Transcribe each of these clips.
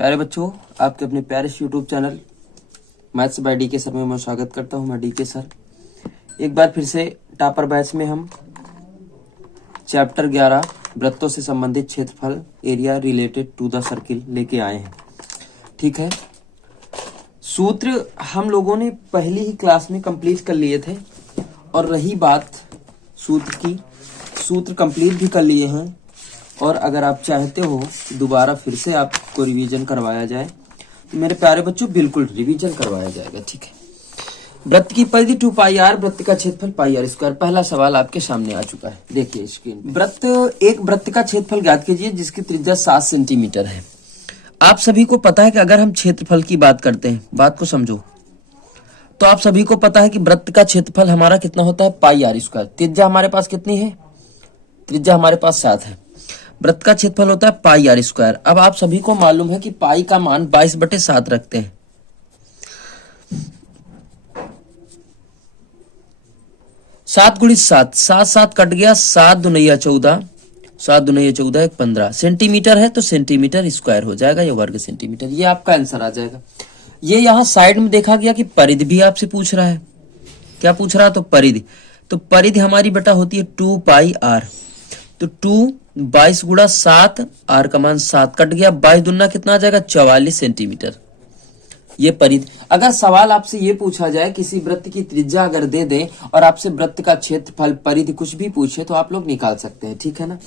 प्यारे बच्चों, आपके अपने प्यारे YouTube channel maths by DK sir में मैं स्वागत करता हूं। मैं डीके सर एक बार फिर से टॉपर बैच में हम चैप्टर 11 वृत्तों से संबंधित क्षेत्रफल area related to the circle लेके आए हैं। ठीक है, सूत्र हम लोगों ने पहली ही क्लास में कंप्लीट कर लिए थे और रही बात सूत्र की, सूत्र कंप्लीट भी कर लिए हैं और अगर आप चाहते हो दोबारा फिर से आपको रिवीजन करवाया जाए तो मेरे प्यारे बच्चों बिल्कुल रिवीजन करवाया जाएगा। ठीक है, वृत्त की परिधि 2 पाई आर, वृत्त का क्षेत्रफल पाई आर स्क्वायर। पहला सवाल आपके सामने आ चुका है, देखिए स्क्रीन। एक वृत्त का क्षेत्रफल ज्ञात कीजिए जिसकी त्रिज्या 7 सेंटीमीटर है। आप सभी को पता है कि अगर हम क्षेत्रफल की बात करते हैं, बात को समझो, तो आप सभी को पता है कि वृत्त का क्षेत्रफल हमारा कितना होता है, पाई आर स्क्वायर। त्रिज्या हमारे पास कितनी है, त्रिज्या हमारे पास 7 है। वृत्त का क्षेत्रफल होता है पाई आर स्क्वायर। अब आप सभी को मालूम है कि पाई का मान 22/7 रखते हैं। 7 × 7, 7 7 कट गया, 7 दूनी 14, 7 दूनी 14 1 15 सेंटीमीटर है तो सेंटीमीटर स्क्वायर हो जाएगा या वर्ग सेंटीमीटर। ये आपका आंसर आ जाएगा। ये यहाँ साइड में देखा गया कि परिधि भी आपसे पूछ रहा है। क्या पूछ रहा है, तो परिधि। तो परिधि हमारी बेटा होती है 2 पाई आर। तो 2 22 × 7, आर का मान 7 कट गया, 22 दूना कितना आ जाएगा, 44 सेंटीमीटर। ये परिधि। अगर सवाल आपसे ये पूछा जाए, किसी वृत्त की त्रिज्या अगर दे दे और आपसे वृत्त का क्षेत्रफल परिधि कुछ भी पूछे तो आप लोग निकाल सकते हैं। ठीक है ना।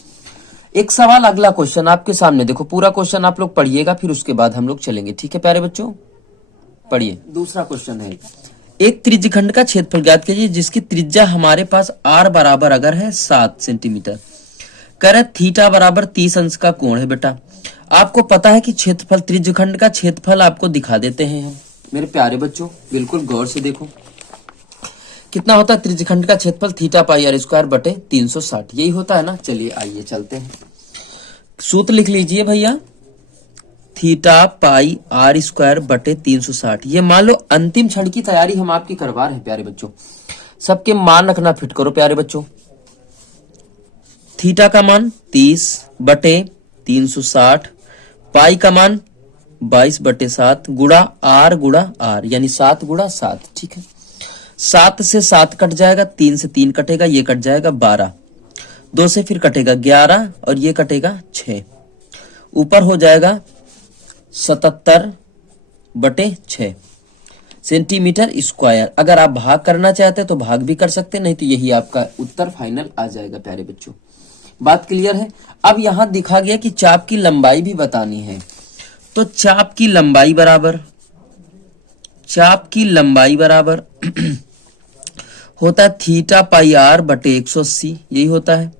एक सवाल, अगला क्वेश्चन आपके सामने देखो, पूरा क्वेश्चन आप लोग पढ़िएगा, फिर उसके बाद हम लोग चलेंगे। ठीक है प्यारे बच्चों, पढ़िए। दूसरा क्वेश्चन है, एक त्रिज्यखंड का क्षेत्रफल ज्ञात कीजिए जिसकी त्रिज्या हमारे पास आर बराबर अगर है 7 सेंटीमीटर। कर थीटा बराबर 30 अंश का कोण है। बेटा आपको पता है कि क्षेत्रफल, त्रिज्यखंड का क्षेत्रफल आपको दिखा देते हैं हम। मेरे प्यारे बच्चों बिल्कुल गौर से देखो, कितना होता है त्रिज्यखंड का क्षेत्रफल, थीटा पाई आर स्क्वायर बटे 360, यही होता है ना। चलिए आइए चलते हैं, सूत्र लिख लीजिए भैया, थीटा पाई आर स्क्वायर बटे 360। ये मान लो अंतिम क्षण की तैयारी हम आपकी करवा रहे हैं प्यारे बच्चों। सबके मान रखना फिट करो प्यारे बच्चों। थीटा का मान 30 बटे 360, पाई का मान 22/7 गुणा आर यानी 7 × 7। ठीक है, 7 से 7 कट जाएगा, 3 से 3 कटेगा, ये कट जाएगा 12, 2 से फिर कटेगा 11 और ये कटेगा 6, ऊपर हो जाएगा 77/6 सेंटीमीटर स्क्वायर। अगर आप भाग करना चाहते हैं तो भाग भी कर सकते हैं, नहीं तो यही आपका उत्तर फाइनल आ जाएगा प्यारे बच्चों। बात क्लियर है। अब यहां दिखा गया कि चाप की लंबाई भी बतानी है, तो चाप की लंबाई बराबर होता है थीटा पाई आर बटे 180, यही होता है।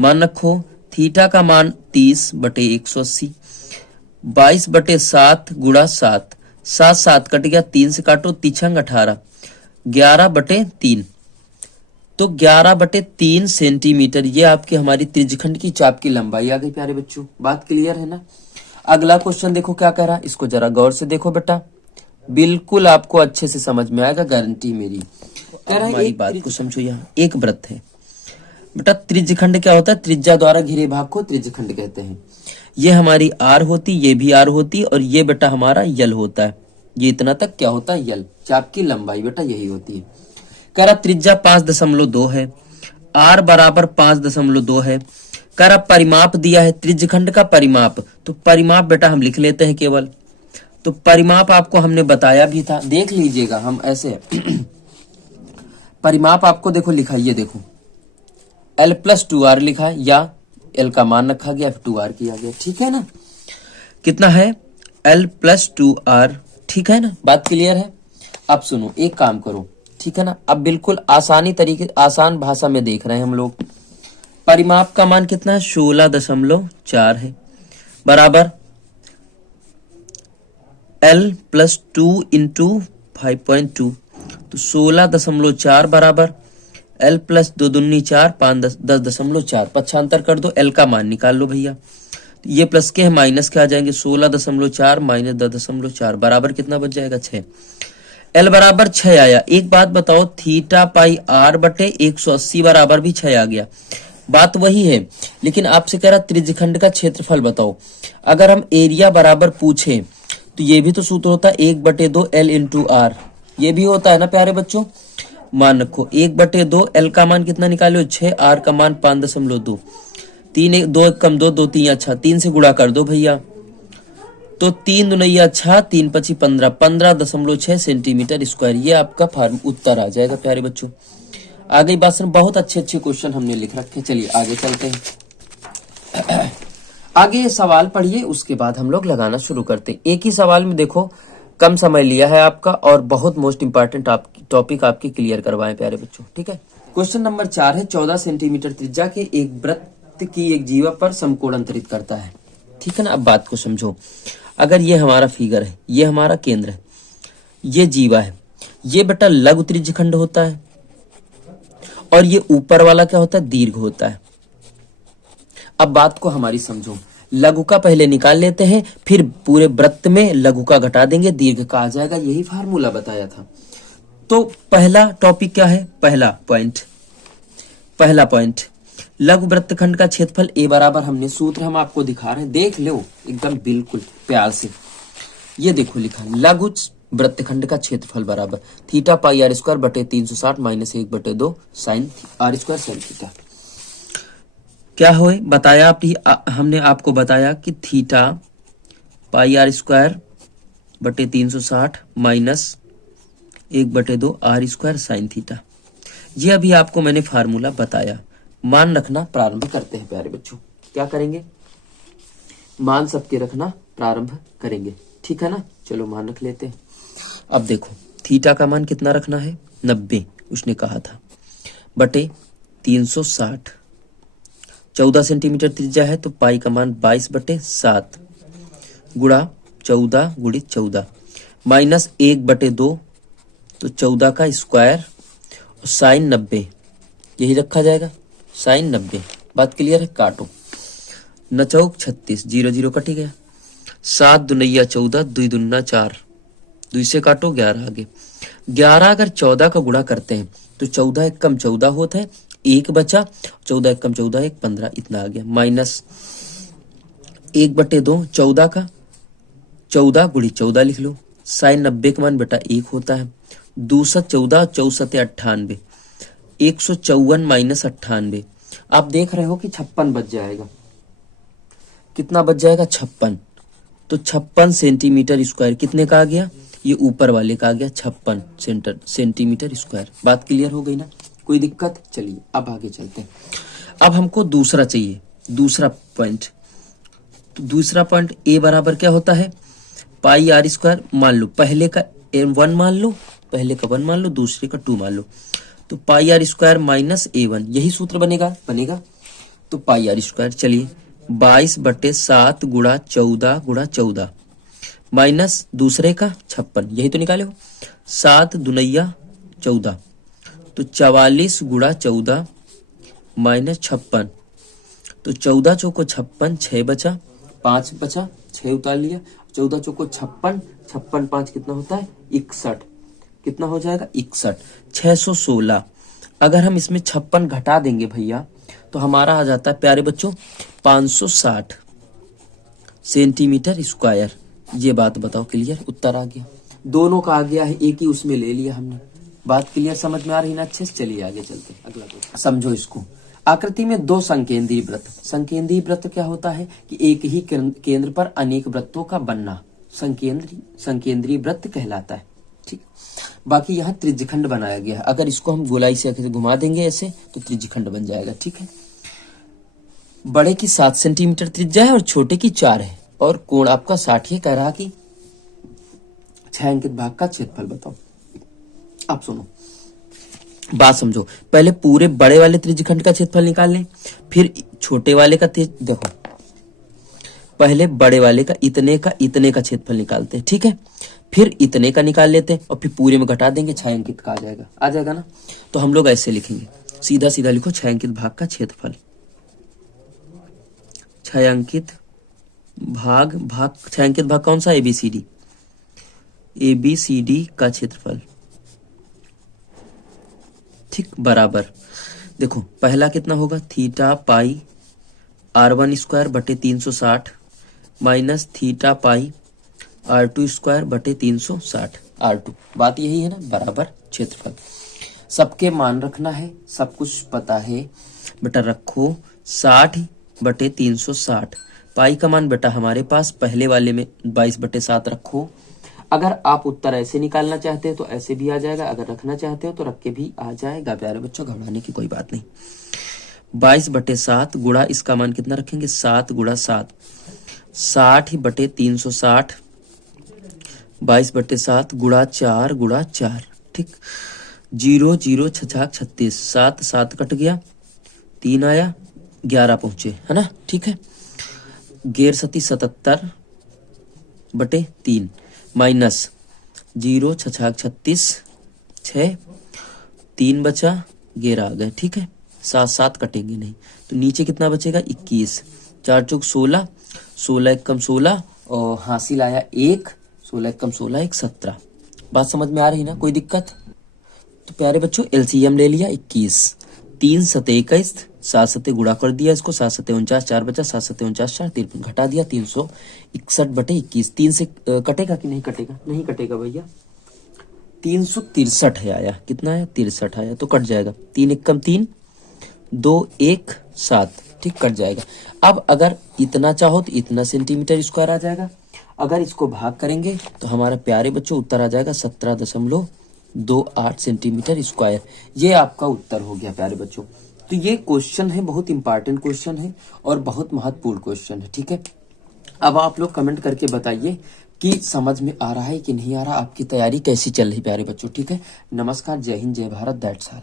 मान रखो थीटा का मान 30/180, 22/7 गुणा 7, 7 7 कट गया, 3 से काटो, 3 18, 11/3, तो 11/3 सेंटीमीटर। ये आपकी हमारी त्रिज्यखंड की चाप की लंबाई आ गई प्यारे बच्चों। बात क्लियर है ना। अगला क्वेश्चन देखो क्या कह रहा है, इसको जरा गौर से देखो बेटा, बिल्कुल आपको अच्छे से समझ में आएगा, गारंटी मेरी। कह रहा है हमारी बात को समझो। यहाँ एक वृत्त है बेटा, त्रिज्यखंड क्या होता है, त्रिज्या द्वारा घिरे भाग को त्रिज्यखंड कहते हैं। ये हमारी आर होती, ये भी आर होती, और ये बेटा हमारा यल होता है। ये इतना तक क्या होता है, यल। चाप की लंबाई बेटा यही होती है। कह रहा त्रिज्या 5.2 है, आर बराबर 5.2 है। कह रहा परिमाप दिया है, त्रिज्यखंड का परिमाप, तो परिमाप बेटा हम लिख लेते हैं केवल। तो परिमाप आपको हमने बताया भी था, देख लीजिएगा हम ऐसे परिमाप आपको देखो लिखा, ये देखो L+2R लिखा है, या L का मान रखा गया, F2R किया गया। ठीक है ना, कितना है L+2R। ठीक है ना, बात क्लियर है। अब सुनो, एक काम करो, ठीक है ना, अब बिल्कुल आसान भाषा में देख रहे हैं हम लोग। परिमाप का मान कितना है, 16.4 है, बराबर L+2 × 5.2, तो 16.4 बराबर L+2 दूनी 4, 5 10.4, पक्षांतर कर दो, L का मान निकाल लो भैया। ये प्लस के है, माइनस के आ जाएंगे, 16.4 माइनस 10.4 बराबर कितना बच जाएगा, 6। L बराबर 6 आया। एक बात बताओ, थीटा पाई आर बटे 180 बराबर भी 6 आ गया। बात वही है, लेकिन आपसे कह रहा त्रिज्यखंड का क्षेत्रफल बताओ। अगर हम एरिया बराबर पूछे तो ये भी तो सूत्र होता है 1/2 L इंटू आर, ये भी होता है ना प्यारे बच्चों। मान रखो 1/2, L का मान कितना निकालो 6, आर का मान 5.2, 3 2 कम 2 2 3 अच्छा 3 से गुणा कर दो भैया, तो 3 दुनैया 6, 3 पची 15, 15.6 सेंटीमीटर स्क्वायर। ये आपका फार्म उत्तर आ जाएगा प्यारे बच्चों। आगे बात सुन, बहुत अच्छे अच्छे क्वेश्चन हमने लिख रखे। चलिए आगे चलते हैं। आगे ये सवाल पढ़िए, उसके बाद हम लोग लगाना शुरू करते हैं। एक ही सवाल में देखो कम समय लिया है आपका, और बहुत मोस्ट इंपॉर्टेंट टॉपिक आपके क्लियर करवाएं प्यारे बच्चों, ठीक है। क्वेश्चन नंबर 4 है, 14 सेंटीमीटर त्रिज्या के एक वृत्त की एक जीवा पर समकोण अंतरित करता है, ठीक है ना। अब बात को समझो, अगर ये हमारा फिगर है, ये हमारा केंद्र है, ये जीवा है, ये बेटा लघु त्रिज्यखंड होता है, और ये ऊपर वाला क्या होता है, दीर्घ होता है। अब बात को हमारी समझो, लघु का पहले निकाल लेते हैं, फिर पूरे वृत्त में लघु का घटा देंगे, दीर्घ का आ जाएगा। यही फार्मूला बताया था। तो पहला टॉपिक क्या है, पहला पॉइंट लघु वृत्तखंड का क्षेत्रफल ए बराबर, हमने सूत्र हम आपको दिखा रहे हैं, देख लो एकदम बिल्कुल प्यार से। ये देखो लिखा, लघु वृत्तखंड का क्षेत्रफल बराबर थीटा पाई आर स्क्वायर बटे 360 minus 1/2 sine R square sine theta. क्या हो बताया हमने आपको बताया कि थीटा पाई आर स्क्वायर बटे 360 minus 1/2 R square sine theta. ये अभी आपको मैंने फार्मूला बताया। मान रखना प्रारंभ करते हैं प्यारे बच्चों। क्या करेंगे, मान सबके रखना प्रारंभ करेंगे, ठीक है ना। चलो मान रख लेते हैं। अब देखो थीटा का मान कितना रखना है, 90 उसने कहा था, बटे 360, 14 सेंटीमीटर त्रिज्या है, तो पाई का मान 22/7 गुणा 14 गुणित 14 माइनस 1/2, तो 14 का स्क्वायर, साइन 90, यही रखा जाएगा, साइन 90। बात क्लियर है, काटो, 9 चौक 36, 0 0 कट गया, 7 दुनैया 14, 2 दूना 4, 2 से काटो 11 आगे। 11 अगर 14 का गुणा करते हैं तो 14 एक कम 14 होता है, 1 बचा, 14 एक कम 14 1 15, इतना आ गया, माइनस 1/2, 14 का 14 गुणित 14 लिख लो, साइन 90 का मान बेटा 1 होता है, 2 14, 14 98, 154 माइनस 98। आप देख रहे हो कि 56 बच जाएगा, कितना बच जाएगा, 56। तो 56 सेंटीमीटर स्क्वायर कितने का आ गया, ये ऊपर वाले का आ गया 56 सेंटीमीटर स्क्वायर। बात क्लियर हो गई ना, कोई दिक्कत। चलिए अब आगे चलते हैं। अब हमको दूसरा चाहिए, दूसरा पॉइंट। तो दूसरा पॉइंट ए बराबर क्या होता है, पाई आर स्क्वायर, मान लो पहले का 1 मान लो, पहले का 1 मान लो, दूसरे का 2 मान लो, तो पाई आर स्क्वायर माइनस A1, यही सूत्र बनेगा। तो पाई आर स्क्वायर, चलिए 22/7 गुणा 14 माइनस दूसरे का 56, यही तो निकाले हो, 7 दुनैया 14, तो 44 गुणा 14 माइनस 56, तो 14 चौको 56, 6 बचा, 5 बचा, 6 उतार लिया, 14 चौको 56, 56 5 कितना होता है 61, कितना हो जाएगा 61, 616। अगर हम इसमें 56 घटा देंगे भैया तो हमारा आ जाता है प्यारे बच्चों 560 सेंटीमीटर स्क्वायर। ये बात बताओ क्लियर, उत्तर आ गया, दोनों का आ गया है, एक ही उसमें ले लिया हमने। बात क्लियर, समझ में आ रही ना अच्छे से। चलिए आगे चलते हैं, अगला क्वेश्चन समझो इसको। आकृति में 2 संकेंद्रीय वृत्त, संकेंद्रीय वृत्त क्या होता है कि एक ही केंद्र पर अनेक वृत्तों का बनना संकेंद्रीय वृत्त कहलाता है, ठीक। बाकी यहाँ त्रिज्यखंड बनाया गया है, अगर इसको हम गोलाई से घुमा देंगे ऐसे तो त्रिज्यखंड बन जाएगा, ठीक है। बड़े की 7 सेंटीमीटर त्रिज्या है और छोटे की 4 है, और कोण आपका 60 है। कह रहा कि 6 अंकित भाग का क्षेत्रफल बताओ। आप सुनो, बात समझो, पहले पूरे बड़े वाले त्रिज्यखंड का क्षेत्रफल निकाल लें, फिर छोटे वाले का देखो, पहले बड़े वाले का इतने का क्षेत्रफल निकालते हैं, ठीक है, फिर इतने का निकाल लेते हैं और फिर पूरे में घटा देंगे, 6 अंकित का आ जाएगा ना। तो हम लोग ऐसे लिखेंगे, सीधा सीधा लिखो, 6 अंकित भाग का क्षेत्रफल, 6 अंकित भाग 6 अंकित भाग कौन सा, ABCD का क्षेत्रफल, ठीक, बराबर। देखो पहला कितना होगा, थीटा पाई r1 स्क्वायर बटे 360 minus theta pi r2 square बटे 360 r2। बात यही है ना, बराबर क्षेत्रफल। सबके मान रखना है, सब कुछ पता है बेटा, रखो 60 बटे 360। पाई का मान बेटा हमारे पास पहले वाले में 22 बटे 7 रखो। अगर आप उत्तर ऐसे निकालना चाहते हो तो ऐसे भी आ जाएगा, अगर रखना चाहते हो तो रख के भी आ जाएगा। प्यारे बच्चों घबराने की कोई बात नहीं। 22 बटे 7 गुणा इसका मान कितना रखेंगे, 7 गुणा 7, 60 बटे 360, 22 बटे 7 गुणा 4 गुणा 4, ठीक। 0 0 छछाक 36, 7 7 कट गया, 3 आया, 11 पहुंचे, है ना, ठीक है। गैर सती 77 बटे 3 माइनस 0 छछाक 36, 6, 3 बचा, 11 आ गए, ठीक है। 7 7 कटेंगे नहीं, तो नीचे कितना बचेगा, 21, 4 चौक 16, 16 एक कम 16 और हासिल आया 1, 16 एक कम 16, 1 17। बात समझ में आ रही ना, कोई दिक्कत? तो प्यारे बच्चों एलसीएम ले लिया 21, 3 सते 21, 7 सते गुणा कर दिया इसको, 7 सते 49, 4 बचा, 7 सते 49, 4 53, घटा दिया 361 बटे 21। 3 से कटेगा कि नहीं कटेगा, नहीं कटेगा भैया, 363 है आया, कितना आया 63 आया, तो कट जाएगा, 3 एक कम 3, 2 1 7, ठीक, कट जाएगा। अब अगर इतना चाहो तो इतना सेंटीमीटर स्क्वायर आ जाएगा, अगर इसको भाग करेंगे तो हमारा प्यारे बच्चों उत्तर आ जाएगा 17.28 सेंटीमीटर स्क्वायर। ये आपका उत्तर हो गया प्यारे बच्चों। तो ये क्वेश्चन है, बहुत इंपॉर्टेंट क्वेश्चन है और बहुत महत्वपूर्ण क्वेश्चन है, ठीक है। अब आप लोग कमेंट करके बताइए कि समझ में आ रहा है कि नहीं आ रहा, आपकी तैयारी कैसी चल रही प्यारे बच्चों, ठीक है। नमस्कार, जय हिंद, जय भारत, दैट्स ऑल।